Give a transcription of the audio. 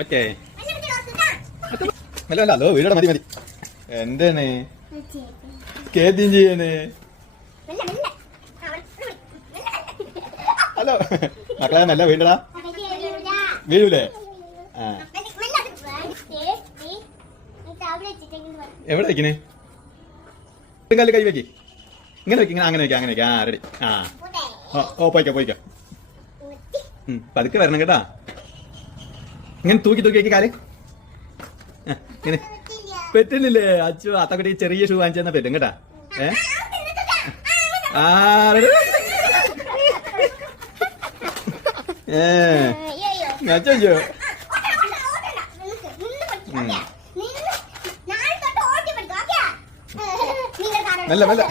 Okay അല്ല അല്ല അതോ വീടോടെ മതി മതി. എന്താണ് കേദ്യം ചെയ്യണേ? ഹലോ മക്കളെ നല്ല വീണ്ടടാ. വീഴൂലേ? ആ എവിടെ വെക്കണേ? കാലിൽ കൈ വെക്കി. ഇങ്ങനെ വെക്കി. ഇങ്ങനെ അങ്ങനെ വെക്കാം. അങ്ങനെ വെക്കാം. ആ റെഡി. ആ ഓ പോയിക്കോ പോയിക്കോ. പതുക്കെ വരണം കേട്ടാ. ഇങ്ങനെ തൂക്കി തൂക്കി വെക്കി കാല്. ഇങ്ങനെ പറ്റില്ലേ? അച്ചു അത്തക്കുട്ടി ചെറിയ ഷൂ വാങ്ങിച്ചു തന്നാ പറ്റും കേട്ടാ. അച്ചോ മെല്ലെ മെല്ലെ